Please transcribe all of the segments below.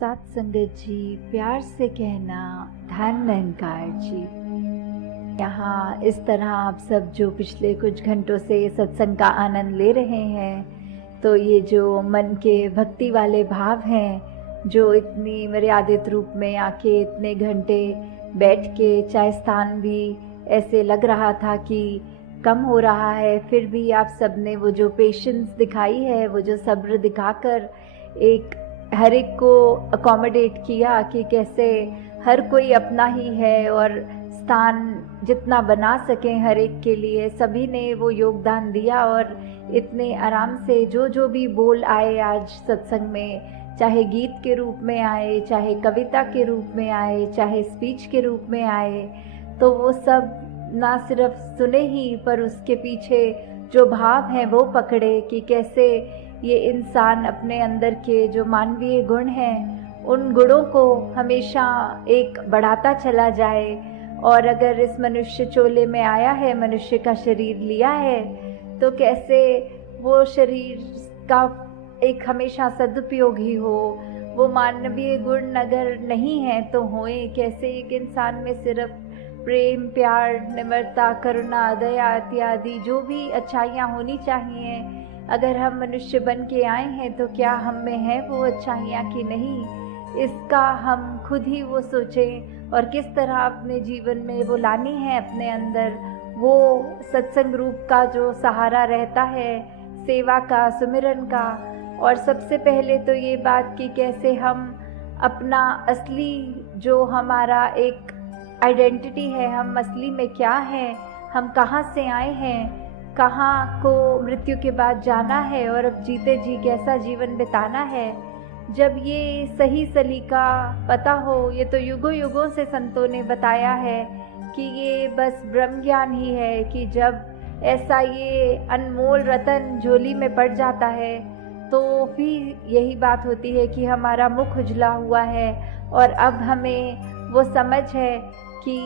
साथ संगत जी, प्यार से कहना धन निरंकार जी। यहाँ इस तरह आप सब जो पिछले कुछ घंटों से सत्संग का आनंद ले रहे हैं, तो ये जो मन के भक्ति वाले भाव हैं, जो इतनी मर्यादित रूप में आके इतने घंटे बैठ के, चाहे स्थान भी ऐसे लग रहा था कि कम हो रहा है, फिर भी आप सब ने वो जो पेशेंस दिखाई है, वो जो सब्र दिखाकर एक हर एक को अकोमोडेट किया कि कैसे हर कोई अपना ही है और स्थान जितना बना सकें हर एक के लिए, सभी ने वो योगदान दिया। और इतने आराम से जो जो भी बोल आए आज सत्संग में, चाहे गीत के रूप में आए, चाहे कविता के रूप में आए, चाहे स्पीच के रूप में आए, तो वो सब ना सिर्फ सुने ही पर उसके पीछे जो भाव हैं वो पकड़े कि कैसे ये इंसान अपने अंदर के जो मानवीय गुण हैं, उन गुणों को हमेशा एक बढ़ाता चला जाए। और अगर इस मनुष्य चोले में आया है, मनुष्य का शरीर लिया है, तो कैसे वो शरीर का एक हमेशा सदुपयोग ही हो। वो मानवीय गुण अगर नहीं है तो होए कैसे। एक इंसान में सिर्फ प्रेम, प्यार, निम्रता, करुणा, दया इत्यादि जो भी अच्छाइयाँ होनी चाहिए, अगर हम मनुष्य बन के आए हैं तो क्या हम में है वो अच्छाइयाँ कि नहीं, इसका हम खुद ही वो सोचें और किस तरह अपने जीवन में वो लानी है अपने अंदर। वो सत्संग रूप का जो सहारा रहता है, सेवा का, सुमिरन का। और सबसे पहले तो ये बात कि कैसे हम अपना असली जो हमारा एक आइडेंटिटी है, हम असली में क्या हैं, हम कहाँ से आए हैं, कहाँ को मृत्यु के बाद जाना है और अब जीते जी कैसा जीवन बिताना है। जब ये सही सलीका पता हो, ये तो युगों युगों से संतों ने बताया है कि ये बस ब्रह्म ज्ञान ही है कि जब ऐसा ये अनमोल रतन झोली में पड़ जाता है तो फिर यही बात होती है कि हमारा मुख उजला हुआ है और अब हमें वो समझ है कि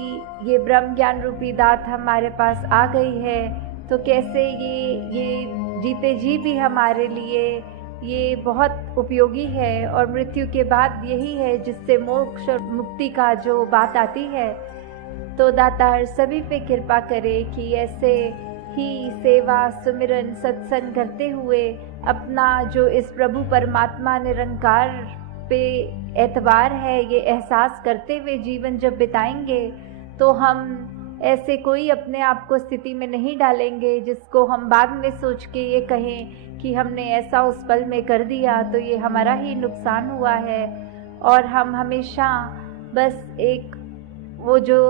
ये ब्रह्म ज्ञान रूपी दात हमारे पास आ गई है। तो कैसे ये जीते जी भी हमारे लिए ये बहुत उपयोगी है और मृत्यु के बाद यही है जिससे मोक्ष और मुक्ति का जो बात आती है। तो दातार सभी पे कृपा करे कि ऐसे ही सेवा, सुमिरन, सत्संग करते हुए अपना जो इस प्रभु परमात्मा निरंकार पे एतबार है, ये एहसास करते हुए जीवन जब बिताएंगे तो हम ऐसे कोई अपने आप को स्थिति में नहीं डालेंगे जिसको हम बाद में सोच के ये कहें कि हमने ऐसा उस पल में कर दिया तो ये हमारा ही नुकसान हुआ है। और हम हमेशा बस एक वो जो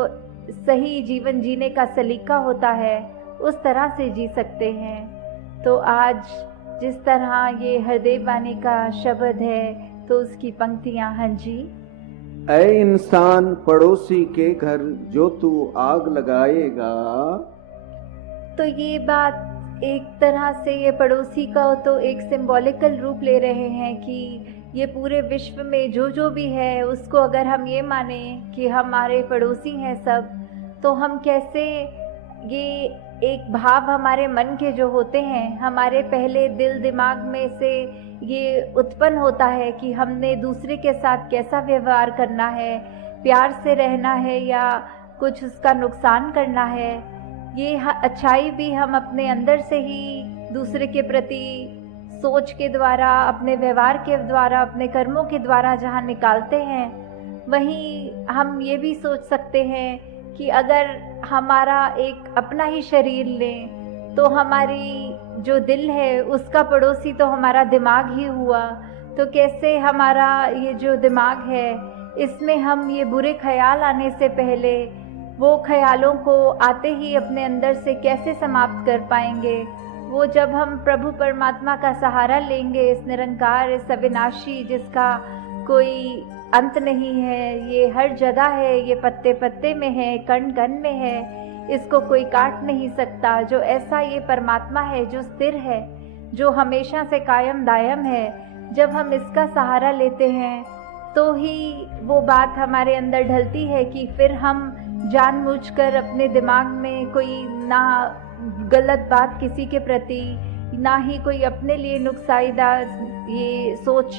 सही जीवन जीने का सलीका होता है उस तरह से जी सकते हैं। तो आज जिस तरह ये हरदेव वाणी का शब्द है तो उसकी पंक्तियां। हाँ जी। ऐ इंसान पड़ोसी के घर जो तू आग लगाएगा। तो ये बात एक तरह से ये पड़ोसी का तो एक सिंबॉलिकल रूप ले रहे हैं कि ये पूरे विश्व में जो जो भी है उसको अगर हम ये माने कि हमारे पड़ोसी हैं सब, तो हम कैसे ये एक भाव हमारे मन के जो होते हैं, हमारे पहले दिल दिमाग में से ये उत्पन्न होता है कि हमने दूसरे के साथ कैसा व्यवहार करना है, प्यार से रहना है या कुछ उसका नुकसान करना है। ये अच्छाई भी हम अपने अंदर से ही दूसरे के प्रति सोच के द्वारा, अपने व्यवहार के द्वारा, अपने कर्मों के द्वारा जहाँ निकालते हैं, वहीं हम ये भी सोच सकते हैं कि अगर हमारा एक अपना ही शरीर लें तो हमारी जो दिल है उसका पड़ोसी तो हमारा दिमाग ही हुआ। तो कैसे हमारा ये जो दिमाग है इसमें हम ये बुरे ख्याल आने से पहले वो ख्यालों को आते ही अपने अंदर से कैसे समाप्त कर पाएंगे। वो जब हम प्रभु परमात्मा का सहारा लेंगे, इस निरंकार, इस अविनाशी जिसका कोई अंत नहीं है, ये हर जगह है, ये पत्ते पत्ते में है, कण कण में है, इसको कोई काट नहीं सकता। जो ऐसा ये परमात्मा है जो स्थिर है, जो हमेशा से कायम दायम है, जब हम इसका सहारा लेते हैं तो ही वो बात हमारे अंदर ढलती है कि फिर हम जानबूझकर अपने दिमाग में कोई ना गलत बात किसी के प्रति, ना ही कोई अपने लिए नुकसानदायक ये सोच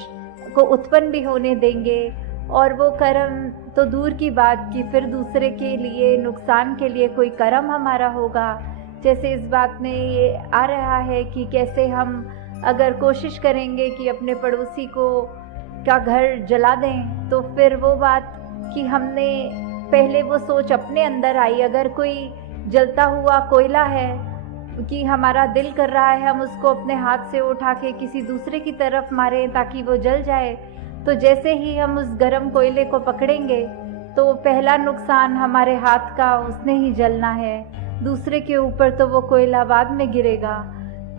को उत्पन्न भी होने देंगे, और वो कर्म तो दूर की बात कि फिर दूसरे के लिए नुकसान के लिए कोई कर्म हमारा होगा। जैसे इस बात में ये आ रहा है कि कैसे हम अगर कोशिश करेंगे कि अपने पड़ोसी को का घर जला दें, तो फिर वो बात कि हमने पहले वो सोच अपने अंदर आई। अगर कोई जलता हुआ कोयला है कि हमारा दिल कर रहा है हम उसको अपने हाथ से उठा के किसी दूसरे की तरफ मारें ताकि वो जल जाए, तो जैसे ही हम उस गर्म कोयले को पकड़ेंगे तो पहला नुकसान हमारे हाथ का, उसने ही जलना है, दूसरे के ऊपर तो वो कोयला बाद में गिरेगा।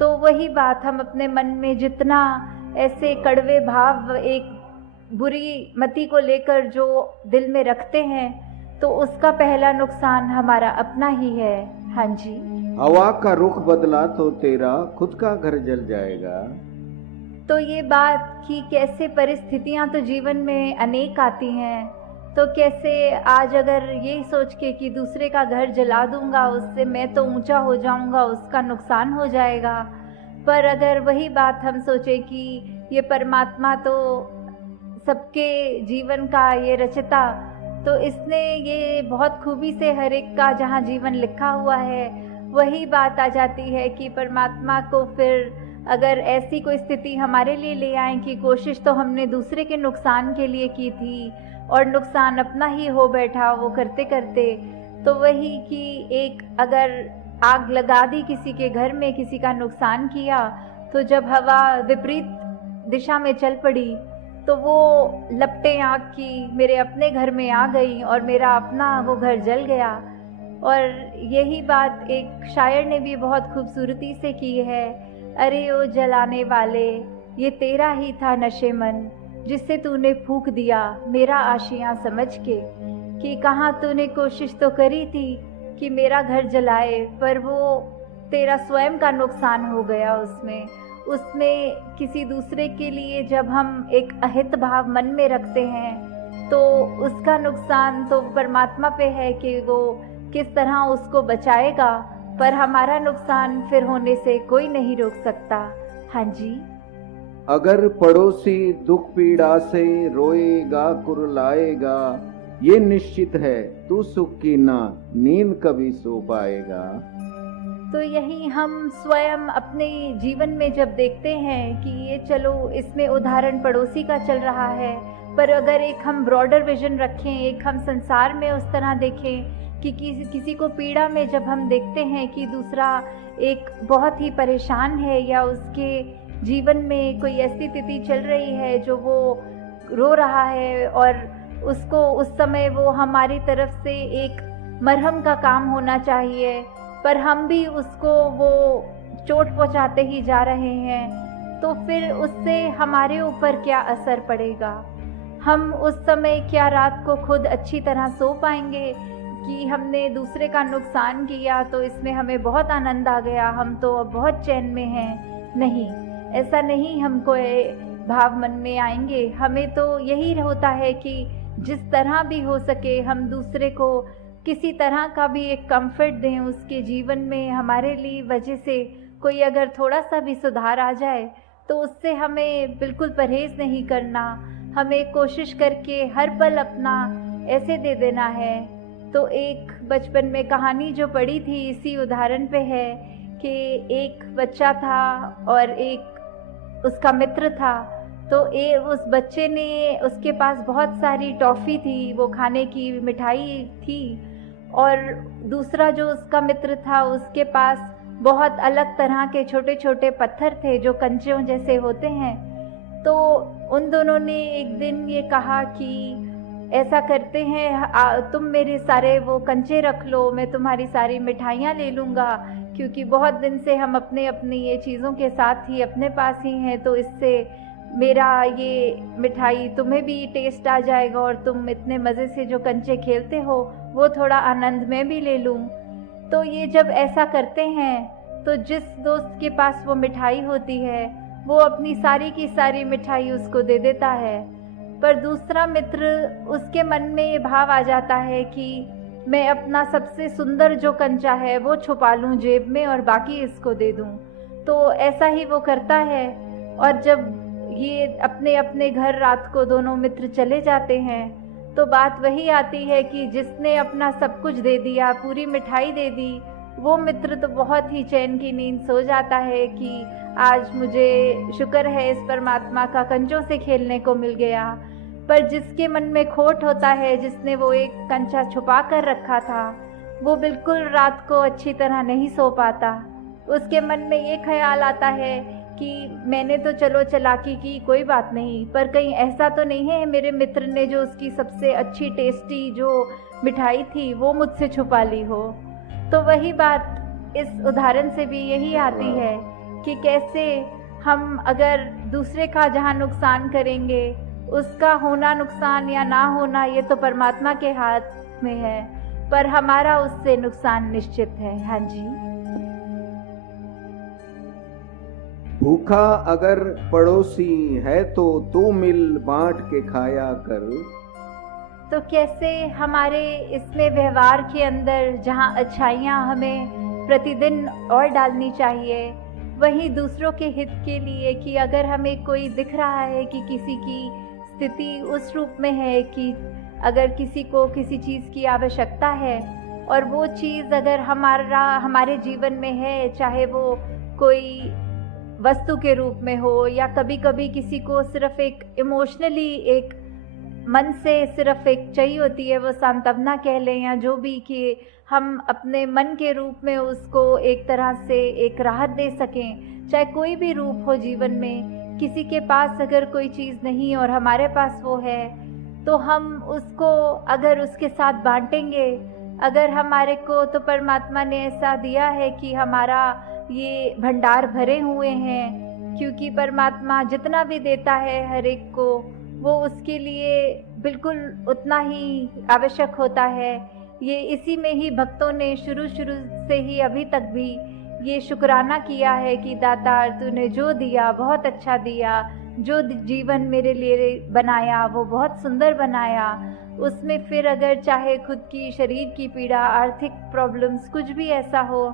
तो वही बात हम अपने मन में जितना ऐसे कड़वे भाव एक बुरी मति को लेकर जो दिल में रखते हैं, तो उसका पहला नुकसान हमारा अपना ही है। हाँ जी। हवा का रुख बदला तो तेरा खुद का घर जल जाएगा। तो ये बात कि कैसे परिस्थितियां तो जीवन में अनेक आती हैं, तो कैसे आज अगर ये सोच के कि दूसरे का घर जला दूंगा उससे मैं तो ऊंचा हो जाऊंगा, उसका नुकसान हो जाएगा। पर अगर वही बात हम सोचे कि ये परमात्मा तो सबके जीवन का ये रचता, तो इसने ये बहुत खूबी से हर एक का जहाँ जीवन लिखा हुआ है वही बात आ जाती है कि परमात्मा को फिर अगर ऐसी कोई स्थिति हमारे लिए ले आए कि कोशिश तो हमने दूसरे के नुकसान के लिए की थी और नुकसान अपना ही हो बैठा वो करते करते, तो वही कि एक अगर आग लगा दी किसी के घर में, किसी का नुकसान किया, तो जब हवा विपरीत दिशा में चल पड़ी तो वो लपटें आग की मेरे अपने घर में आ गई और मेरा अपना वो घर जल गया। और यही बात एक शायर ने भी बहुत खूबसूरती से की है, अरे ओ जलाने वाले ये तेरा ही था नशेमन, जिससे तूने फूंक दिया मेरा आशियां समझ के। कि कहाँ तूने कोशिश तो करी थी कि मेरा घर जलाए, पर वो तेरा स्वयं का नुकसान हो गया। उसमें किसी दूसरे के लिए जब हम एक अहित भाव मन में रखते हैं तो उसका नुकसान तो परमात्मा पे है कि वो किस तरह उसको बचाएगा, पर हमारा नुकसान फिर होने से कोई नहीं रोक सकता। हाँ जी। अगर पड़ोसी दुख पीड़ा से रोएगा कुरलाएगा, ये निश्चित है तू सुख की ना नींद कभी सो पाएगा। तो यही हम स्वयं अपने जीवन में जब देखते हैं कि ये चलो इसमें उदाहरण पड़ोसी का चल रहा है, पर अगर एक हम ब्रॉडर विजन रखें, एक हम संसार में उस तरह देखें कि किसी को पीड़ा में जब हम देखते हैं कि दूसरा एक बहुत ही परेशान है या उसके जीवन में कोई ऐसी स्थिति चल रही है जो वो रो रहा है और उसको उस समय वो हमारी तरफ से एक मरहम का काम होना चाहिए, पर हम भी उसको वो चोट पहुंचाते ही जा रहे हैं, तो फिर उससे हमारे ऊपर क्या असर पड़ेगा। हम उस समय क्या रात को खुद अच्छी तरह सो पाएंगे कि हमने दूसरे का नुकसान किया तो इसमें हमें बहुत आनंद आ गया, हम तो अब बहुत चैन में हैं। नहीं, ऐसा नहीं हमको भाव मन में आएंगे। हमें तो यही होता है कि जिस तरह भी हो सके हम दूसरे को किसी तरह का भी एक कंफर्ट दें उसके जीवन में। हमारे लिए वजह से कोई अगर थोड़ा सा भी सुधार आ जाए तो उससे हमें बिल्कुल परहेज नहीं करना, हमें कोशिश करके हर पल अपना ऐसे दे देना है। तो एक बचपन में कहानी जो पढ़ी थी इसी उदाहरण पे है कि एक बच्चा था और एक उसका मित्र था। तो उस बच्चे ने, उसके पास बहुत सारी टॉफ़ी थी, वो खाने की मिठाई थी, और दूसरा जो उसका मित्र था उसके पास बहुत अलग तरह के छोटे छोटे पत्थर थे जो कंचों जैसे होते हैं। तो उन दोनों ने एक दिन ये कहा कि ऐसा करते हैं, तुम मेरे सारे वो कंचे रख लो, मैं तुम्हारी सारी मिठाइयाँ ले लूँगा, क्योंकि बहुत दिन से हम अपनी ये चीज़ों के साथ ही अपने पास ही हैं, तो इससे मेरा ये मिठाई तुम्हें भी टेस्ट आ जाएगा और तुम इतने मज़े से जो कंचे खेलते हो वो थोड़ा आनंद मैं भी ले लूँ। तो ये जब ऐसा करते हैं तो जिस दोस्त के पास वो मिठाई होती है वो अपनी सारी की सारी मिठाई उसको दे देता है, पर दूसरा मित्र उसके मन में ये भाव आ जाता है कि मैं अपना सबसे सुंदर जो कंचा है वो छुपा लूँ जेब में और बाकी इसको दे दूँ। तो ऐसा ही वो करता है, और जब ये अपने अपने घर रात को दोनों मित्र चले जाते हैं। तो बात वही आती है कि जिसने अपना सब कुछ दे दिया, पूरी मिठाई दे दी, वो मित्र तो बहुत ही चैन की नींद सो जाता है कि आज मुझे शुक्र है इस परमात्मा का कंचों से खेलने को मिल गया। पर जिसके मन में खोट होता है, जिसने वो एक कंचा छुपा कर रखा था, वो बिल्कुल रात को अच्छी तरह नहीं सो पाता। उसके मन में ये ख्याल आता है कि मैंने तो चलो चालाकी की, कोई बात नहीं, पर कहीं ऐसा तो नहीं है मेरे मित्र ने जो उसकी सबसे अच्छी टेस्टी जो मिठाई थी वो मुझसे छुपा ली हो। तो वही बात इस उदाहरण से भी यही आती है कि कैसे हम अगर दूसरे का जहाँ नुकसान करेंगे, उसका होना नुकसान या ना होना ये तो परमात्मा के हाथ में है, पर हमारा उससे नुकसान निश्चित है। हाँ जी। भूखा अगर पड़ोसी है तो तू मिल बांट के खाया कर। तो कैसे हमारे इसमें व्यवहार के अंदर जहाँ अच्छाइयाँ हमें प्रतिदिन और डालनी चाहिए, वहीं दूसरों के हित के लिए कि अगर हमें कोई दिख रहा है कि किसी की स्थिति उस रूप में है कि अगर किसी को किसी चीज़ की आवश्यकता है और वो चीज़ अगर हमारे जीवन में है, चाहे वो कोई वस्तु के रूप में हो या कभी कभी किसी को सिर्फ एक इमोशनली एक मन से सिर्फ एक चाहिए होती है, वो सांत्वना कह लें या जो भी, कि हम अपने मन के रूप में उसको एक तरह से एक राहत दे सकें। चाहे कोई भी रूप हो जीवन में, किसी के पास अगर कोई चीज़ नहीं और हमारे पास वो है, तो हम उसको अगर उसके साथ बांटेंगे, अगर हमारे को तो परमात्मा ने ऐसा दिया है कि हमारा ये भंडार भरे हुए हैं, क्योंकि परमात्मा जितना भी देता है हर एक को, वो उसके लिए बिल्कुल उतना ही आवश्यक होता है। ये इसी में ही भक्तों ने शुरू से ही अभी तक भी ये शुक्राना किया है कि दातार तूने जो दिया बहुत अच्छा दिया, जो जीवन मेरे लिए बनाया वो बहुत सुंदर बनाया। उसमें फिर अगर चाहे खुद की शरीर की पीड़ा, आर्थिक प्रॉब्लम्स, कुछ भी ऐसा हो,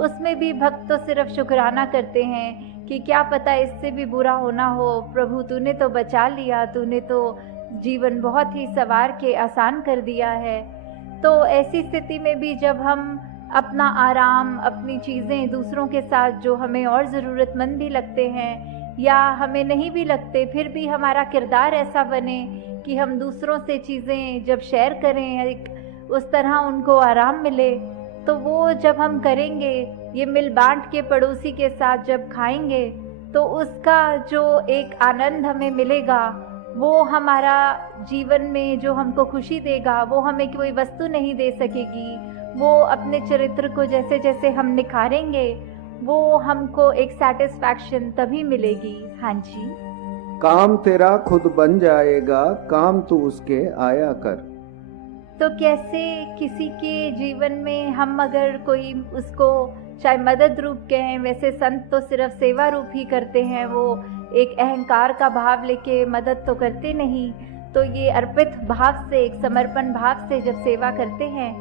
उसमें भी भक्त तो सिर्फ शुक्राना करते हैं कि क्या पता इससे भी बुरा होना हो, प्रभु तूने तो बचा लिया, तूने तो जीवन बहुत ही संवार के आसान कर दिया है। तो ऐसी स्थिति में भी जब हम अपना आराम, अपनी चीज़ें दूसरों के साथ जो हमें और ज़रूरतमंद भी लगते हैं या हमें नहीं भी लगते, फिर भी हमारा किरदार ऐसा बने कि हम दूसरों से चीज़ें जब शेयर करें, एक उस तरह उनको आराम मिले, तो वो जब हम करेंगे, ये मिल बांट के पड़ोसी के साथ जब खाएंगे, तो उसका जो एक आनंद हमें मिलेगा, वो हमारा जीवन में जो हमको खुशी देगा, वो हमें कोई वस्तु नहीं दे सकेगी। वो अपने चरित्र को जैसे जैसे हम निखारेंगे, वो हमको एक सेटिस्फैक्शन तभी मिलेगी। हाँ जी। काम तेरा खुद बन जाएगा, काम तू उसके आया कर। तो कैसे किसी के जीवन में हम अगर कोई उसको चाहे मदद रूप कहें, वैसे संत तो सिर्फ सेवा रूप ही करते हैं, वो एक अहंकार का भाव लेके मदद तो करते नहीं। तो ये अर्पित भाव से, एक समर्पण भाव से जब सेवा करते हैं,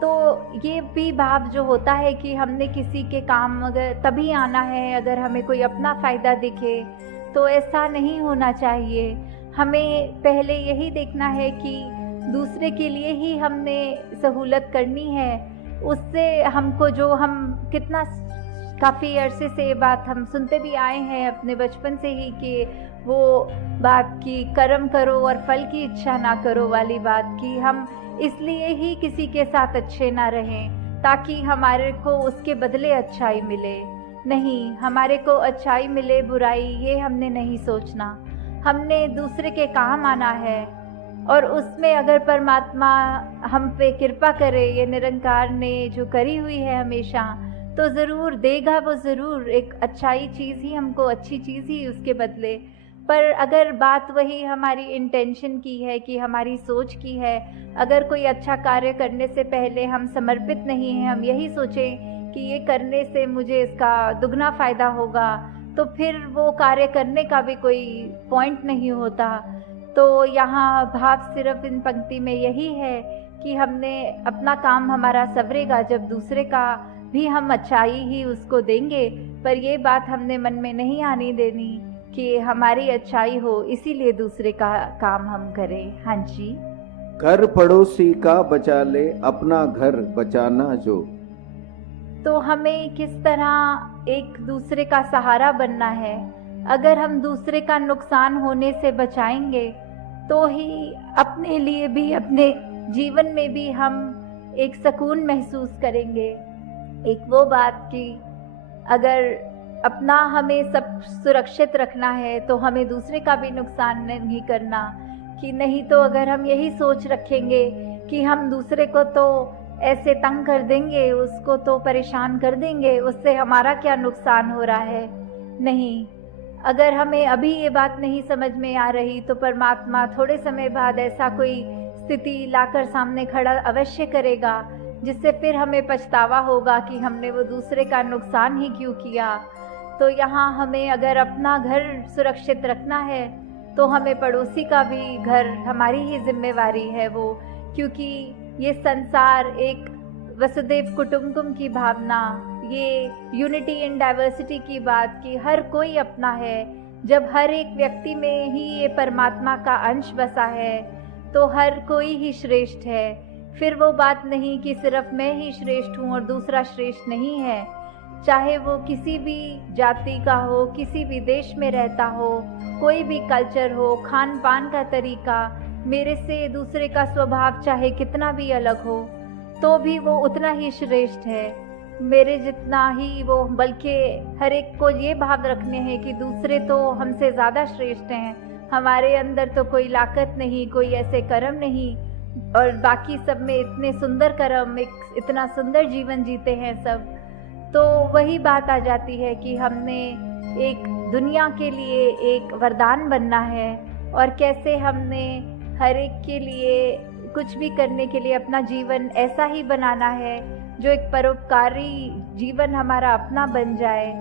तो ये भी भाव जो होता है कि हमने किसी के काम अगर तभी आना है अगर हमें कोई अपना फ़ायदा दिखे, तो ऐसा नहीं होना चाहिए। हमें पहले यही देखना है कि दूसरे के लिए ही हमने सहूलत करनी है। उससे हमको जो हम कितना काफ़ी अरसे से ये बात हम सुनते भी आए हैं अपने बचपन से ही कि वो बात की कर्म करो और फल की इच्छा ना करो वाली बात की, हम इसलिए ही किसी के साथ अच्छे ना रहें ताकि हमारे को उसके बदले अच्छाई मिले। नहीं, हमारे को अच्छाई मिले बुराई ये हमने नहीं सोचना, हमने दूसरे के काम आना है। और उसमें अगर परमात्मा हम पे कृपा करे, ये निरंकार ने जो करी हुई है हमेशा, तो ज़रूर देगा वो, ज़रूर एक अच्छाई चीज़ ही हमको, अच्छी चीज़ ही उसके बदले। पर अगर बात वही हमारी इंटेंशन की है कि हमारी सोच की है, अगर कोई अच्छा कार्य करने से पहले हम समर्पित नहीं हैं, हम यही सोचें कि ये करने से मुझे इसका दुगना फ़ायदा होगा, तो फिर वो कार्य करने का भी कोई पॉइंट नहीं होता। तो यहाँ भाव सिर्फ इन पंक्ति में यही है कि हमने अपना काम हमारा सवरेगा जब दूसरे का भी हम अच्छाई ही उसको देंगे, पर ये बात हमने मन में नहीं आनी देनी कि हमारी अच्छाई हो, इसीलिए दूसरे का काम हम करें। हाँ जी। घर पड़ोसी का बचा ले, अपना घर बचाना जो। तो हमें किस तरह एक दूसरे का सहारा बनना है। अगर हम दूसरे का नुकसान होने से बचाएंगे तो ही अपने लिए भी, अपने जीवन में भी हम एक सुकून महसूस करेंगे। एक वो बात कि अगर अपना हमें सब सुरक्षित रखना है तो हमें दूसरे का भी नुकसान नहीं करना, कि नहीं तो अगर हम यही सोच रखेंगे कि हम दूसरे को तो ऐसे तंग कर देंगे, उसको तो परेशान कर देंगे, उससे हमारा क्या नुकसान हो रहा है। नहीं, अगर हमें अभी ये बात नहीं समझ में आ रही तो परमात्मा थोड़े समय बाद ऐसा कोई स्थिति लाकर सामने खड़ा अवश्य करेगा, जिससे फिर हमें पछतावा होगा कि हमने वो दूसरे का नुकसान ही क्यों किया। तो यहाँ हमें अगर अपना घर सुरक्षित रखना है तो हमें पड़ोसी का भी घर, हमारी ही जिम्मेवारी है वो, क्योंकि ये संसार एक वसुदेव कुटुंबकम की भावना, ये यूनिटी इन डाइवर्सिटी की बात कि हर कोई अपना है। जब हर एक व्यक्ति में ही ये परमात्मा का अंश बसा है तो हर कोई ही श्रेष्ठ है। फिर वो बात नहीं कि सिर्फ मैं ही श्रेष्ठ हूँ और दूसरा श्रेष्ठ नहीं है। चाहे वो किसी भी जाति का हो, किसी भी देश में रहता हो, कोई भी कल्चर हो, खान पान का तरीका, मेरे से दूसरे का स्वभाव चाहे कितना भी अलग हो तो भी वो उतना ही श्रेष्ठ है, मेरे जितना ही वो। बल्कि हर एक को ये भाव रखने हैं कि दूसरे तो हमसे ज़्यादा श्रेष्ठ हैं, हमारे अंदर तो कोई लाकत नहीं, कोई ऐसे कर्म नहीं, और बाकी सब में इतने सुंदर कर्म, इतना सुंदर जीवन जीते हैं सब। तो वही बात आ जाती है कि हमने एक दुनिया के लिए एक वरदान बनना है, और कैसे हमने हर एक के लिए कुछ भी करने के लिए अपना जीवन ऐसा ही बनाना है जो एक परोपकारी जीवन हमारा अपना बन जाए।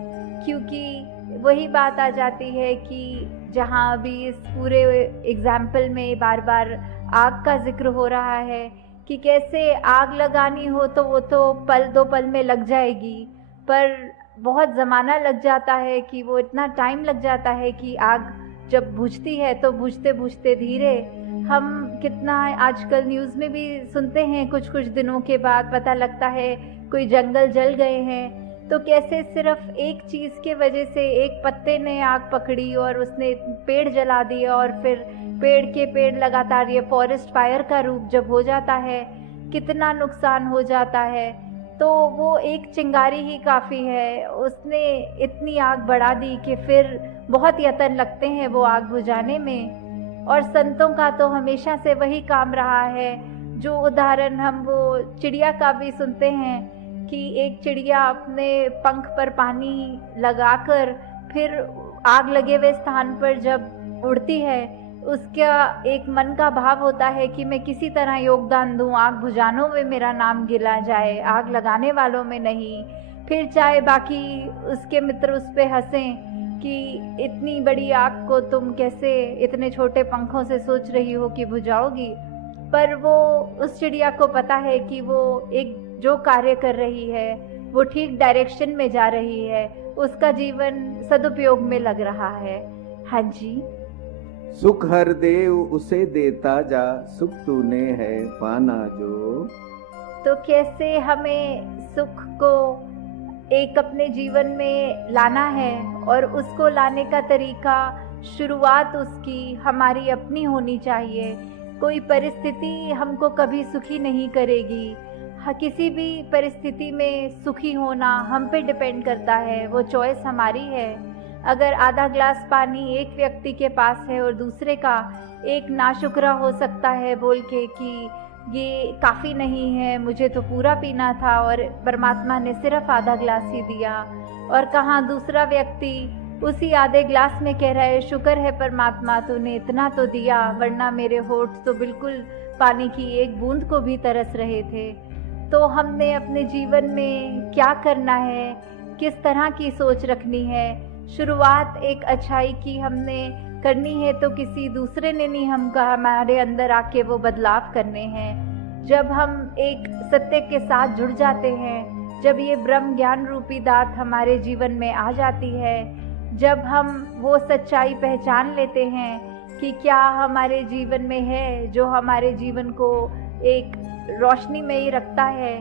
क्योंकि वही बात आ जाती है कि जहाँ अभी इस पूरे एग्जाम्पल में बार बार आग का जिक्र हो रहा है कि कैसे आग लगानी हो तो वो तो पल दो पल में लग जाएगी, पर बहुत ज़माना लग जाता है कि वो इतना टाइम लग जाता है कि आग जब बुझती है तो बुझते बुझते धीरे, हम कितना आजकल न्यूज़ में भी सुनते हैं, कुछ कुछ दिनों के बाद पता लगता है कोई जंगल जल गए हैं। तो कैसे सिर्फ एक चीज़ के वजह से, एक पत्ते ने आग पकड़ी और उसने पेड़ जला दिया, और फिर पेड़ के पेड़ लगातार ये फॉरेस्ट फायर का रूप जब हो जाता है, कितना नुकसान हो जाता है। तो वो एक चिंगारी ही काफ़ी है, उसने इतनी आग बढ़ा दी कि फिर बहुत यत्न लगते हैं वो आग बुझाने में। और संतों का तो हमेशा से वही काम रहा है, जो उदाहरण हम वो चिड़िया का भी सुनते हैं कि एक चिड़िया अपने पंख पर पानी लगाकर फिर आग लगे हुए स्थान पर जब उड़ती है, उसका एक मन का भाव होता है कि मैं किसी तरह योगदान दूं, आग बुझानों में मेरा नाम गिना जाए, आग लगाने वालों में नहीं। फिर चाहे बाकी उसके मित्र उस पर हंसें कि इतनी बड़ी आग को तुम कैसे इतने छोटे पंखों से सोच रही हो कि बुझाओगी, पर वो उस चिड़िया को पता है कि वो एक जो कार्य कर रही है वो ठीक डायरेक्शन में जा रही है, उसका जीवन सदुपयोग में लग रहा है। हाँ जी। सुख हर देव उसे देता जा, सुख तूने है पाना जो। तो कैसे हमें सुख को एक अपने जीवन में लाना है, और उसको लाने का तरीका, शुरुआत उसकी हमारी अपनी होनी चाहिए। कोई परिस्थिति हमको कभी सुखी नहीं करेगी। किसी भी परिस्थिति में सुखी होना हम पे डिपेंड करता है, वो चॉइस हमारी है। अगर आधा ग्लास पानी एक व्यक्ति के पास है और दूसरे का एक नाशुक्रा हो सकता है बोल के कि ये काफ़ी नहीं है, मुझे तो पूरा पीना था और परमात्मा ने सिर्फ आधा ग्लास ही दिया, और कहाँ दूसरा व्यक्ति उसी आधे ग्लास में कह रहा है शुक्र है परमात्मा तूने इतना तो दिया, वरना मेरे होठ तो बिल्कुल पानी की एक बूंद को भी तरस रहे थे। तो हमने अपने जीवन में क्या करना है, किस तरह की सोच रखनी है। शुरुआत एक अच्छाई की हमने करनी है तो किसी दूसरे ने नहीं हमारे अंदर आके वो बदलाव करने हैं। जब हम एक सत्य के साथ जुड़ जाते हैं, जब ये ब्रह्म ज्ञान रूपी दात हमारे जीवन में आ जाती है, जब हम वो सच्चाई पहचान लेते हैं कि क्या हमारे जीवन में है जो हमारे जीवन को एक रोशनी में ही रखता है,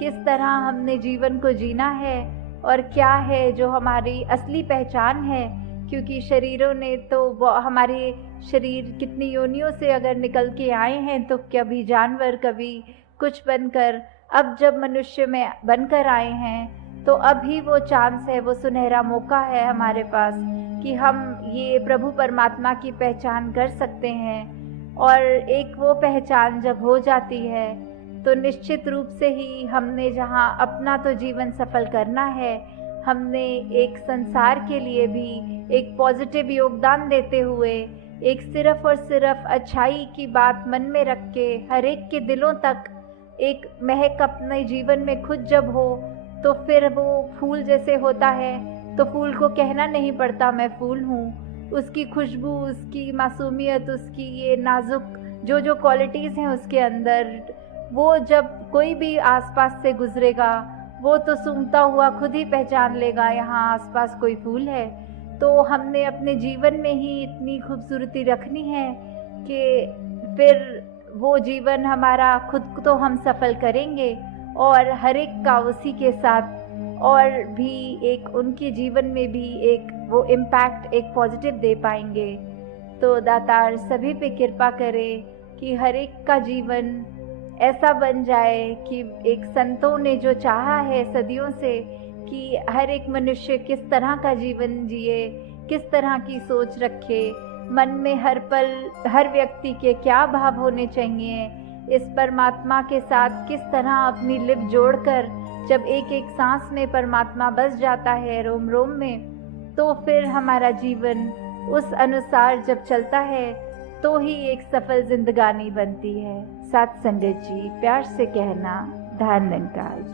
किस तरह हमने जीवन को जीना है और क्या है जो हमारी असली पहचान है। क्योंकि शरीरों ने तो हमारे शरीर कितनी योनियों से अगर निकल के आए हैं, तो कभी जानवर, कभी कुछ बनकर, अब जब मनुष्य में बनकर आए हैं तो अभी वो चांस है, वो सुनहरा मौका है हमारे पास कि हम ये प्रभु परमात्मा की पहचान कर सकते हैं। और एक वो पहचान जब हो जाती है तो निश्चित रूप से ही हमने जहाँ अपना तो जीवन सफल करना है, हमने एक संसार के लिए भी एक पॉजिटिव योगदान देते हुए एक सिर्फ और सिर्फ अच्छाई की बात मन में रख के हर एक के दिलों तक एक महक अपने जीवन में खुद जब हो, तो फिर वो फूल जैसे होता है तो फूल को कहना नहीं पड़ता मैं फूल हूँ। उसकी खुशबू, उसकी मासूमियत, उसकी ये नाजुक जो क्वालिटीज़ हैं उसके अंदर, वो जब कोई भी आसपास से गुजरेगा वो तो सूंघता हुआ खुद ही पहचान लेगा यहाँ आसपास कोई फूल है। तो हमने अपने जीवन में ही इतनी खूबसूरती रखनी है कि फिर वो जीवन हमारा खुद तो हम सफल करेंगे और हर एक का उसी के साथ और भी एक उनके जीवन में भी एक वो इम्पैक्ट, एक पॉजिटिव दे पाएंगे। तो दातार सभी पे कृपा करे कि हर एक का जीवन ऐसा बन जाए कि एक संतों ने जो चाहा है सदियों से कि हर एक मनुष्य किस तरह का जीवन जिए, किस तरह की सोच रखे, मन में हर पल हर व्यक्ति के क्या भाव होने चाहिए, इस परमात्मा के साथ किस तरह अपनी लिप जोड़कर जब एक एक सांस में परमात्मा बस जाता है रोम रोम में, तो फिर हमारा जीवन उस अनुसार जब चलता है तो ही एक सफल जिंदगानी बनती है। सत्संगत जी, प्यार से कहना, धन निरंकार।